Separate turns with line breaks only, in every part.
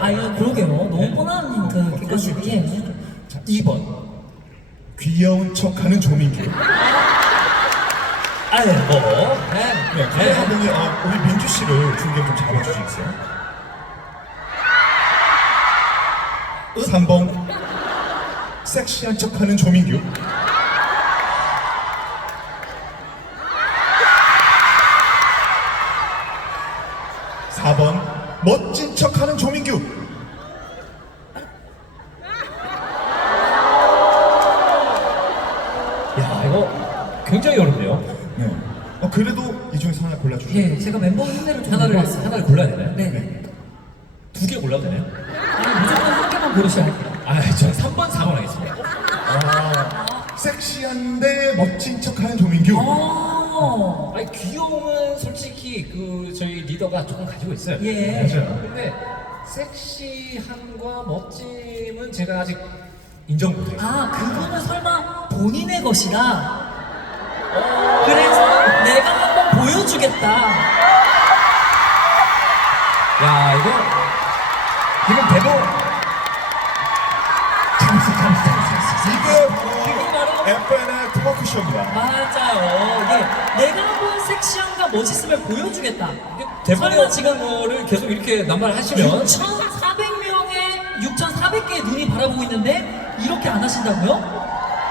아, 이거 그러게요. 너무 뻔한 그
그럴 수 있죠.
객관식이에요.
자, 2번. 귀여운 척하는 조민규.
아유, 뭐.
네, 감독님이 우리 민규 씨를 중계 좀 잡아주시겠어요? 3번. 섹시한 척하는 조민규. 4번. 멋진 척하는 조민규.
야, 이거 굉장히 어렵네요.
네. 그래도 이 중에서 하나 골라주세요.
예, 제가 멤버 흉내를 좀 내고 왔어요.
하나를 골라야 되나요?
네.
두 개 골라도 되나요?
아니, 무조건 한 개만 고르셔야 돼요.
아, 저 3번, 4번 하겠습니다.
섹시한데 멋진 척하는 조민규.
아니, 귀여움은 솔직히 그 저희 리더가 조금 가지고 있어요.
예.
맞아요.
근데 섹시함과 멋짐은 제가 아직 인정 못해요.
아, 그거는 설마 본인의 것이다. 그래서 내가 한번 보여주겠다.
야, 이건 대본.
이게
그게 바로
FN의 토마크쇼입니다.
맞아요. 예, 내가 한번 섹시함과 멋있음을 보여주겠다.
대본에
설마
없는
지금
거를 계속 이렇게 남발하시면
6,400명의 6,400개의 눈이 바라보고 있는데 이렇게 안 하신다고요?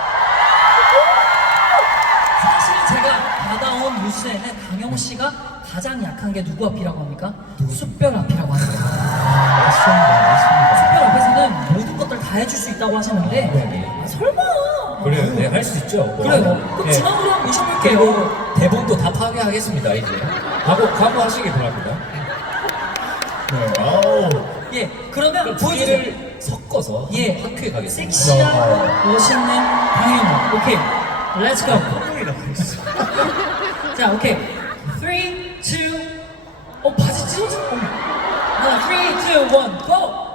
사실 제가 받아온 뉴스에는 강영호 씨가 가장 약한 게 누구 앞이라고 합니까? 숯별 앞이라고 합니다.
맞습니다.
숯별 앞에서는 모든 것들 다 해줄 수 있다고 하시는데
네.
설마
그래요. 네, 할 수 있죠.
그래요. 그럼
네.
중앙으로 한번 모셔볼게요.
그리고 대본도 다 파괴하겠습니다, 이제. 각오하시기 바랍니다.
네. 아우.
예, 그러면
두
보여주세요.
개를 섞어서
예,
학회 가겠습니다.
섹시하고 멋있는 강영호. 오케이, 렛츠 고.
콧물이라고 했어.
자, 오케이. 3, 2, 바지 찢어진. 하나, 3, 2, 1, 고!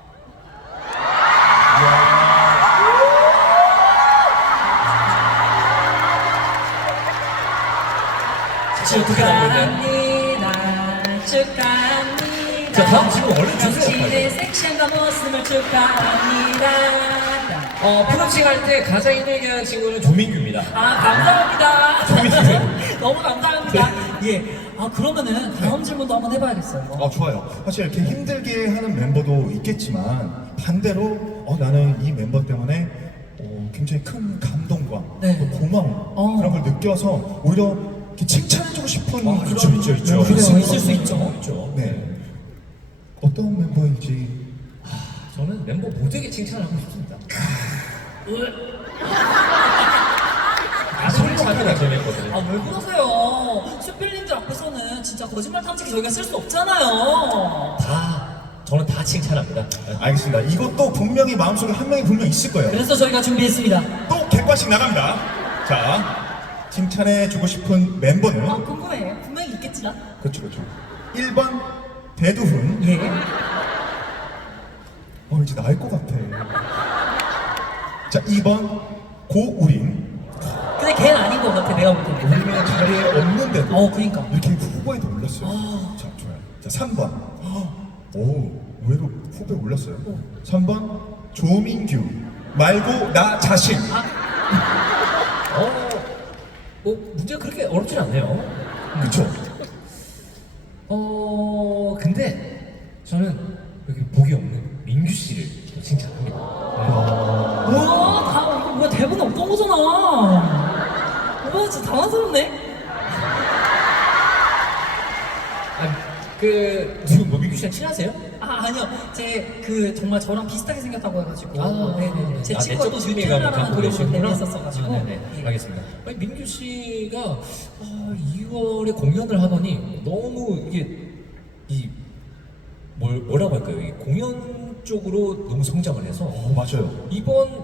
지금 어떻게 나오는데?
축하합니다. 축하합니다.
자, 다음 질문 얼른 주세요,
당신의
빨리.
섹시함과 멋있음을 축하합니다.
프로칭 할 때 가장 힘들게 하는 친구는 조민규입니다.
아, 감사합니다. 너무 감사합니다. 예. 아, 그러면은 다음 질문도 한번 해봐야겠어요.
좋아요. 사실 이렇게 힘들게 하는 멤버도 있겠지만 반대로 나는 이 멤버 때문에 굉장히 큰 감동과
네.
또 고마움 그런 걸 느껴서 오히려 이렇게 칭찬해주고 싶은 그런
있죠.
멤버들이
그래요, 있을 수
있거든요.
있죠.
있죠.
네. 어떤 멤버인지
저는 멤버 모두에게 칭찬을 하고 싶습니다. 소리 차이가 제 멤버들.
아, 왜 그러세요? 슈필님들 앞에서는 진짜 거짓말 탐지기 저희가 쓸 수 없잖아요.
저는 다 칭찬합니다.
알겠습니다. 이것도 분명히 마음속에 한 명이 분명 있을 거예요.
그래서 저희가 준비했습니다.
또 객관식 나갑니다. 자, 칭찬해주고 싶은 멤버는
궁금해. 분명히 있겠지, 나?
그렇죠. 1번 배두훈.
예.
이제 나을 것 같아. 자, 2번 고우림.
근데 걔는 아닌 것 같아, 내가 볼 때.
우림의 자리에 없는데도
그니까.
이렇게 후보에도 올랐어요. 자, 좋아요. 자, 3번. 오, 의외로 후보에 올랐어요. 3번 조민규 말고 나 자신.
문제가 그렇게 어렵진 않네요.
그쵸?
근데 저는 여기 복이 없는 민규 씨를 또 칭찬합니다.
우와, 이거 뭐야, 대본에 없던 거잖아. 우와, 진짜 당황스럽네.
지금 민규 씨랑 친하세요?
아니요. 정말 저랑 비슷하게 생겼다고 해가지고. 네네네. 제
아,
친구가 또
내적 취미가
뉴텔라라는 그룹을
감독이시구나.
데뷔했었어가지고.
네네.
예.
알겠습니다. 아니, 민규 씨가 2월에 공연을 하더니 너무 이게 뭐라고 할까요? 이 공연 쪽으로 너무 성장을 해서
맞아요.
이번